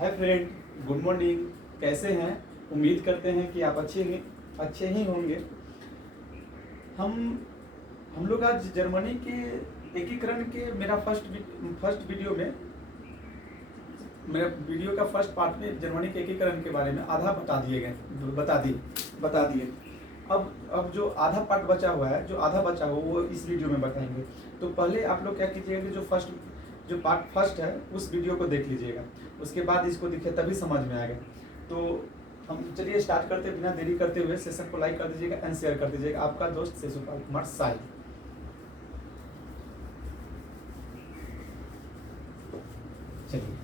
Hi friend, good morning. कैसे हैं? उम्मीद करते हैं कि आप अच्छे ही होंगे। हम हम लोग आज जर्मनी के एकीकरण के फर्स्ट वीडियो में, मेरा वीडियो का फर्स्ट पार्ट में जर्मनी के एकीकरण के बारे में आधा बता दिए। अब जो आधा पार्ट बचा हुआ है, वो इस वीडियो में बताएंगे। तो पहले आप लोग क्या कीजिएगा कि जो पार्ट फर्स्ट है उस वीडियो को देख लीजिएगा, उसके बाद इसको दिखे तभी समझ में आएगा। तो हम चलिए स्टार्ट करते बिना देरी करते हुए। सेशन को लाइक कर दीजिएगा एंड शेयर कर दीजिएगा। आपका दोस्त शिशुपाल कुमार साई। चलिए,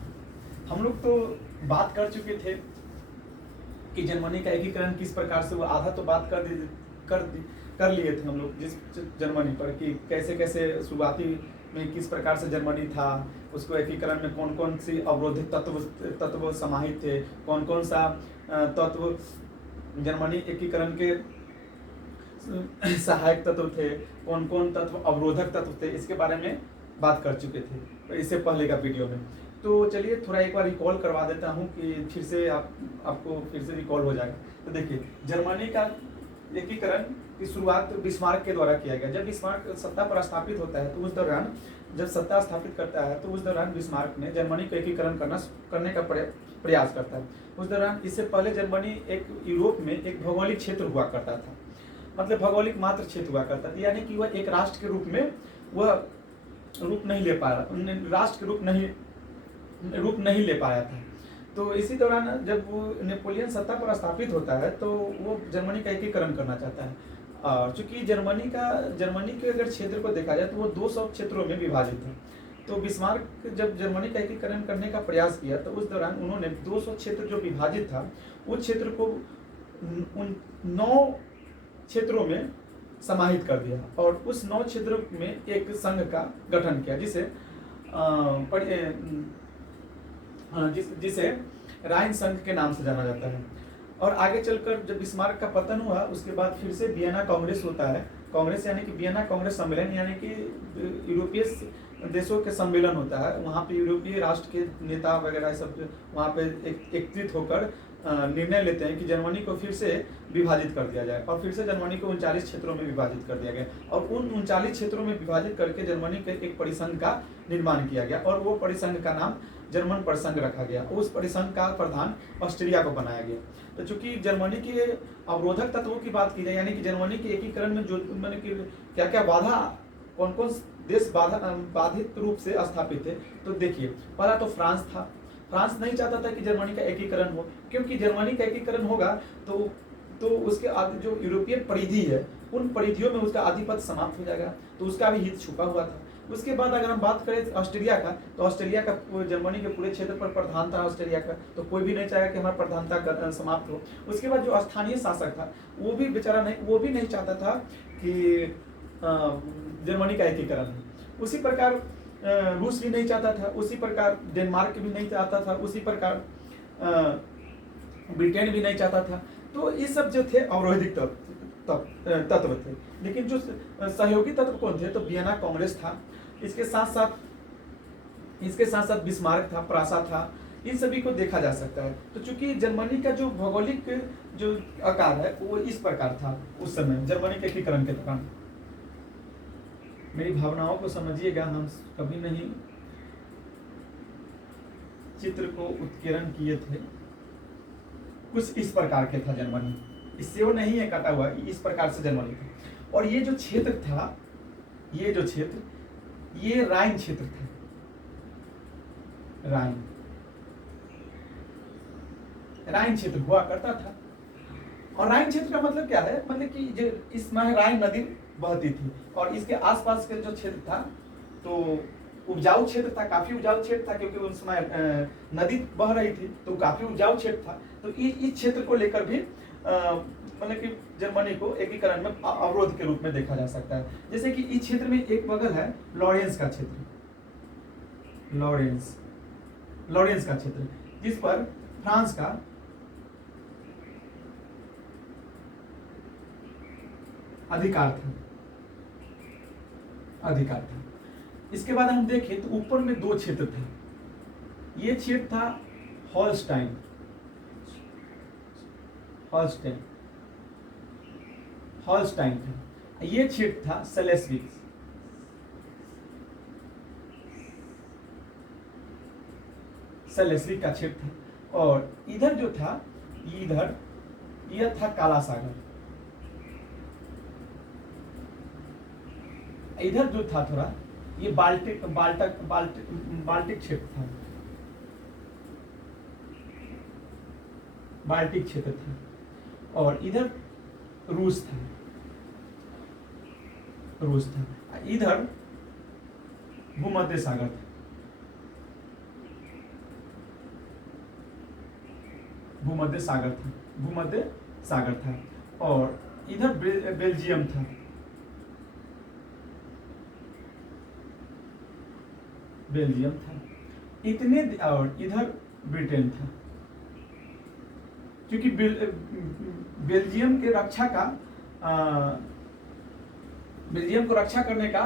हम लोग तो बात कर चुके थे कि जर्मनी का एकीकरण किस प्रकार से हुआ। आधा तो बात कर लिए थे हम लोग जिस जर्मनी पर, कि कैसे कैसे शुरुआती में किस प्रकार से जर्मनी था, उसको एकीकरण में कौन कौन सी अवरोधित तत्व समाहित थे, कौन कौन सा तत्व जर्मनी एकीकरण के सहायक तत्व थे, कौन कौन तत्व अवरोधक तत्व थे, इसके बारे में बात कर चुके थे इससे पहले का वीडियो में। तो चलिए थोड़ा एक बार रिकॉल करवा देता हूँ कि फिर से आपको फिर से रिकॉल हो जाएगा। तो देखिए, जर्मनी का एकीकरण की शुरुआत बिस्मार्क के द्वारा किया गया। जब बिस्मार्क सत्ता पर स्थापित होता है तो उस दौरान, जब सत्ता स्थापित करता है तो उस दौरान बिस्मार्क ने जर्मनी को एकीकरण करने का प्रयास करता है। उस दौरान, इससे पहले जर्मनी एक यूरोप में एक भौगोलिक क्षेत्र हुआ करता था, मतलब भौगोलिक मात्र क्षेत्र हुआ करता था, यानी कि वह एक राष्ट्र के रूप में वह रूप नहीं ले पा रहा, राष्ट्र के रूप नहीं ले पाया था। तो इसी दौरान जब वो नेपोलियन सत्ता पर स्थापित होता है तो वो जर्मनी का एकीकरण करना चाहता है। चूंकि जर्मनी के अगर क्षेत्र को देखा जाए तो वो 200 क्षेत्रों में विभाजित है। तो बिस्मार्क जब जर्मनी का एकीकरण करने का प्रयास किया तो उस दौरान उन्होंने 200 क्षेत्र जो विभाजित था, उस क्षेत्र को उन 9 क्षेत्रों में समाहित कर दिया और उस 9 क्षेत्रों में एक संघ का गठन किया, जिसे राइन संघ के नाम से जाना जाता है। और आगे चलकर जब बिस्मार्क का पतन हुआ, उसके बाद फिर से वियना कांग्रेस होता है। कांग्रेस यानी कि वियना कांग्रेस सम्मेलन, यानी कि यूरोपीय देशों के सम्मेलन होता है। वहाँ पे यूरोपीय राष्ट्र के नेता वगैरह सब वहाँ पे एकत्रित होकर निर्णय लेते हैं कि जर्मनी को फिर से विभाजित कर दिया जाए, और फिर से जर्मनी को 39 क्षेत्रों में विभाजित कर दिया गया। और उन 39 क्षेत्रों में विभाजित करके जर्मनी के एक परिसंघ का निर्माण किया गया, और वो परिसंघ का नाम जर्मन परिसंघ रखा गया। उस परिसंघ का प्रधान ऑस्ट्रिया को बनाया गया। तो चूंकि जर्मनी के अवरोधक तत्वों की बात की जाए, यानी कि जर्मनी के एकीकरण में जो मैंने कि क्या क्या बाधा, कौन कौन देश बाधित रूप से स्थापित थे, तो देखिए, पहला तो फ्रांस था। फ्रांस नहीं चाहता था कि जर्मनी का एकीकरण हो, क्योंकि जर्मनी का एकीकरण होगा तो उसके जो यूरोपीय परिधि है, उन परिधियों में उसका आधिपत्य समाप्त हो जाएगा, तो उसका भी हित छुपा हुआ था। उसके बाद अगर हम बात करें ऑस्ट्रेलिया का, तो ऑस्ट्रेलिया का जर्मनी के पूरे क्षेत्र पर प्रधान था ऑस्ट्रेलिया का, तो कोई भी नहीं चाहेगा कि हमारा प्रधानता समाप्त हो। उसके बाद जो स्थानीय शासक था, वो भी नहीं चाहता था कि जर्मनी का एकीकरण हो। उसी प्रकार रूस भी नहीं चाहता था, उसी प्रकार डेनमार्क भी नहीं चाहता था, उसी प्रकार ब्रिटेन भी नहीं चाहता था। तो ये सब जो थे अवरोधित तत्व थे। लेकिन जो सहयोगी तत्व कौन थे, तो वियना कांग्रेस था, इसके साथ साथ बिस्मार्क था, प्रासा था, इन सभी को देखा जा सकता है। तो चूंकि जर्मनी का जो भौगोलिक जो आकार है वो इस प्रकार था उस समय जर्मनी के एकीकरण के दौरान। मेरी भावनाओं को समझिएगा, हम कभी नहीं चित्र को उत्कीर्ण किए थे। कुछ इस प्रकार के था जर्मनी, इससे वो नहीं है कटा हुआ, इस प्रकार से जर्मनी था। और ये जो क्षेत्र था, ये राइन क्षेत्र था। राइन क्षेत्र हुआ करता था। और राइन क्षेत्र का मतलब क्या है, मतलब कि जो इसमें राइन नदी बहती थी, और इसके आसपास के जो क्षेत्र था तो उपजाऊ क्षेत्र था, काफी उपजाऊ क्षेत्र था, क्योंकि उस समय नदी बह रही थी, तो काफी उपजाऊ क्षेत्र था। तो इस क्षेत्र को लेकर भी मतलब कि जर्मनी को एकीकरण में अवरोध के रूप में देखा जा सकता है। जैसे कि इस क्षेत्र में एक बगल है लॉरेंस का क्षेत्र, जिस पर फ्रांस का अधिकार था। इसके बाद हम देखें तो ऊपर में 2 क्षेत्र थे। ये क्षेत्र था हॉलस्टाइन, हॉलस्टाइन, हॉलस्टाइन था। ये क्षेत्र था सेलेस्विक, सेलेस्विक का क्षेत्र था। और इधर जो था, इधर यह था काला सागर, इधर जो था थोड़ा ये बाल्टिक बाल्टक बाल्टिक बाल्टिक क्षेत्र था, बाल्टिक क्षेत्र था। और इधर रूस था, रूस था। इधर भूमध्य सागर था, भूमध्य सागर था, भूमध्य सागर था। और इधर बेल्जियम था, बेल्जियम था इतने। और इधर ब्रिटेन था, क्योंकि बेल्जियम के रक्षा का बेल्जियम को रक्षा करने का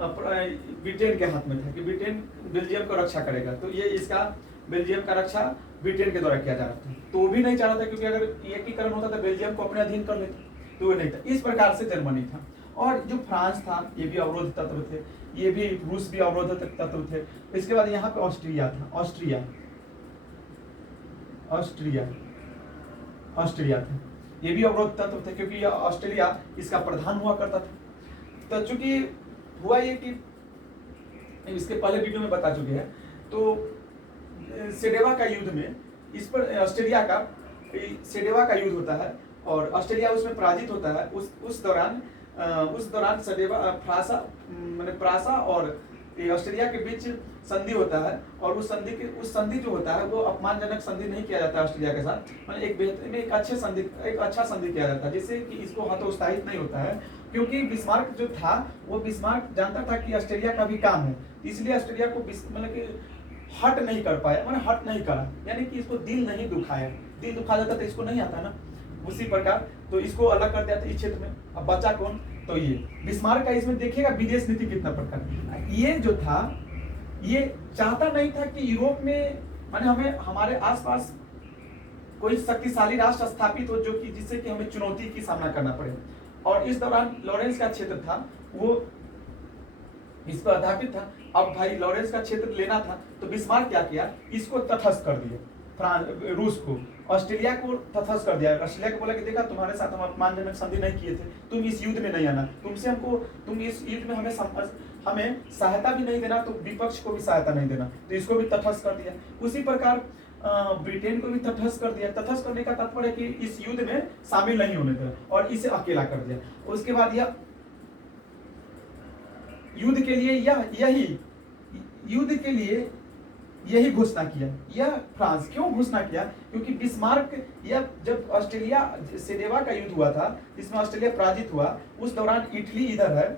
ब्रिटेन के हाथ में था कि ब्रिटेन बेल्जियम को रक्षा करेगा। तो ये इसका बेल्जियम का रक्षा ब्रिटेन के द्वारा किया जा रहा था। तो वो भी नहीं चाह रहा था, क्योंकि अगर एकीकरण होता तो बेल्जियम को अपने अधीन कर लेते, तो वो नहीं था। इस प्रकार से जर्मनी था। और जो फ्रांस था ये भी अवरोध तत्व थे, ये भी रूस भी अवरोध तत्व थे। इसके बाद यहाँ पे ऑस्ट्रिया था, ऑस्ट्रिया, ऑस्ट्रिया, ऑस्ट्रिया था, ये भी अवरोध तत्व थे, क्योंकि ऑस्ट्रेलिया इसका प्रधान हुआ करता था। तो चूंकि हुआ ये कि इसके पहले वीडियो में बता चुके हैं, तो सेडेवा का युद्ध में इस पर ऑस्ट्रेलिया का सेडेवा का युद्ध होता है और ऑस्ट्रेलिया उसमें पराजित होता है। उस दौरान सेडेवा प्रासा और ऑस्ट्रेलिया के बीच संधि होता है। और उस संधि जो होता है वो अपमानजनक संधि नहीं किया जाता ऑस्ट्रेलिया के साथ, मतलब एक अच्छा संधि किया जाता है, जिससे कि इसको हतोत्साहित नहीं होता है। क्योंकि बिस्मार्क जो था, वो बिस्मार्क जानता था कि ऑस्ट्रेलिया का भी काम है, इसलिए ऑस्ट्रेलिया को मतलब कि हट नहीं कर पाया, मैंने हट नहीं करा, यानी कि इसको दिल नहीं दुखाया। दिल दुखा जाता तो इसको नहीं आता ना, उसी प्रकार तो इसको अलग कर दिया था इस क्षेत्र में। अब बचा कौन? तो ये बिस्मार्क का इसमें देखिएगा विदेश नीति कितना प्रकार। ये जो था ये चाहता नहीं था कि यूरोप में माने हमें हमारे आसपास कोई शक्तिशाली राष्ट्र स्थापित हो जो कि जिससे कि हमें चुनौती की सामना करना पड़े। और इस दौरान लॉरेंस का क्षेत्र था वो इस पर आधारित था। अब भाई लॉरेंस का क्षेत्र लेना था तो बिस्मार्क क्या किया, इसको तटस्थ कर दिया, रूस को, ऑस्ट्रेलिया को तटस्थ कर दिया। ऑस्ट्रेलिया को बोला कि देखा तुम्हारे साथ हम अपमानजनक संधि नहीं किए थे, तुम इस युद्ध में नहीं आना, तुम इस युद्ध में हमें सहायता भी नहीं देना, तो विपक्ष को भी सहायता नहीं देना, तो इसको भी तटस्थ कर दिया। उसी प्रकार ब्रिटेन को भी तटस्थ कर दिया। तटस्थ करने का तात्पर्य है कि इस युद्ध में शामिल नहीं होने दिया और इसे अकेला कर दिया। उसके बाद यह युद्ध के लिए यही घोषणा किया। यह फ्रांस क्यों घोषणा किया? क्योंकि बिस्मार्क यह जब ऑस्ट्रेलिया सेडेवा का युद्ध हुआ था जिसमें ऑस्ट्रेलिया पराजित हुआ, उस दौरान इटली इधर है,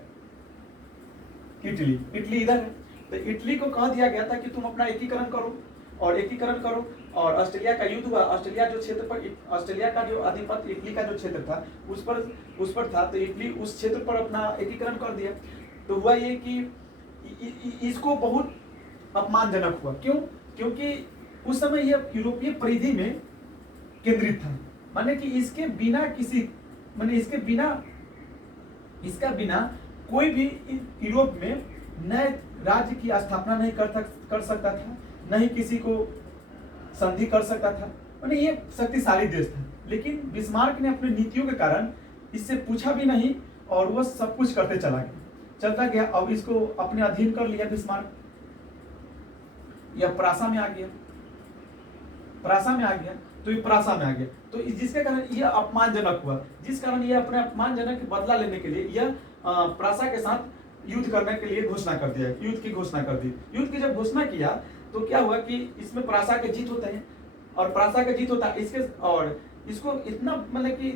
इटली इधर है। तो इटली को कह दिया गया था कि तुम अपना एकीकरण करो और ऑस्ट्रेलिया का युद्ध हुआ। ऑस्ट्रेलिया जो क्षेत्र पर ऑस्ट्रेलिया का जो आधिपत्य इटली का जो क्षेत्र था उस पर था, तो इटली उस क्षेत्र पर अपना एकीकरण कर दिया। तो हुआ ये कि इसको बहुत अपमानजनक हुआ। क्यों? क्योंकि उस समय यह यूरोपीय परिधि में केंद्रित था, माने कि इसके बिना कोई भी यूरोप में नए राज्य की स्थापना नहीं कर सकता था, नहीं किसी को संधि कर सकता था, माने ये शक्तिशाली देश था। लेकिन बिस्मार्क ने अपनी नीतियों के कारण इससे पूछा भी नहीं और वह सब कुछ करते चलता गया। अब इसको अपने अधीन कर लिया बिस्मार्क। यह प्रासा में आ गया, तो ये प्रासा में आ गया। तो जिसके कारण यह अपमानजनक हुआ, जिस कारण यह अपने अपमानजनक बदला लेने के लिए यह प्रासा के साथ युद्ध करने के लिए घोषणा कर दिया, युद्ध की घोषणा कर दी। युद्ध की जब घोषणा किया तो क्या हुआ कि इसमें प्रासा के जीत होते हैं और प्रासा का जीत होता है इसके, और इसको इतना मतलब कि